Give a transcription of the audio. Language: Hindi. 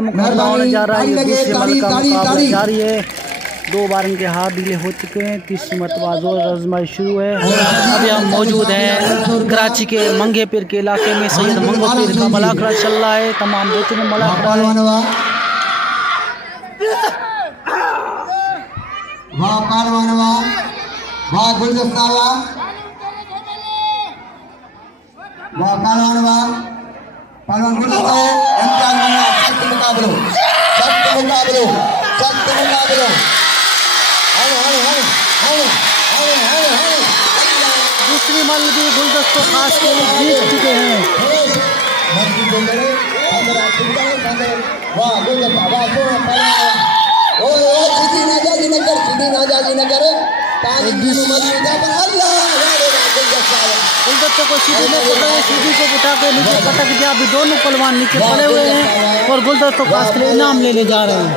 मुकाबला होने जा रहा है। ये दूसरे मल का मुकाबला जारी है। 2 बार इनके हाथ ढीले हो चुके हैं। तीसरी मरतबा जोर आजमाइश शुरू है। अभी हम मौजूद हैं कराची के मंगे पीर के इलाके में। सैयद मंगो पीर का मलाकड़ा चल रहा है। तमाम बेहतरीन मलाकड़ा है। वाह पहलवान वाह, वाह गुलदस्ता वाह, वाह पहलवान वाह, पहलवान गुलदस्ता है। इम्तियाज बना सख्त मुकाबलो, सख्त मुकाबलो, सख्त मुकाबलो। Hello hello hello hello hello hello hello. दूसरी मल भी गुलदस्तों खास के लिए जीत चुके हैं। वाह गुलदस्ता वाह सोना पहलवान। ओए ओए सीधी नाजाजी न कर, सीधी नाजाजी न कर। ताली मजबूता पर अल्लाह गुलदस्ते को सीधी ने पकड़ा, सीधी को उठा के नीचे पटक दिया। अभी दोनों पहलवान नीचे पड़े हुए हैं और गुलदस्तों खास के लिए इनाम लेने जा रहे हैं।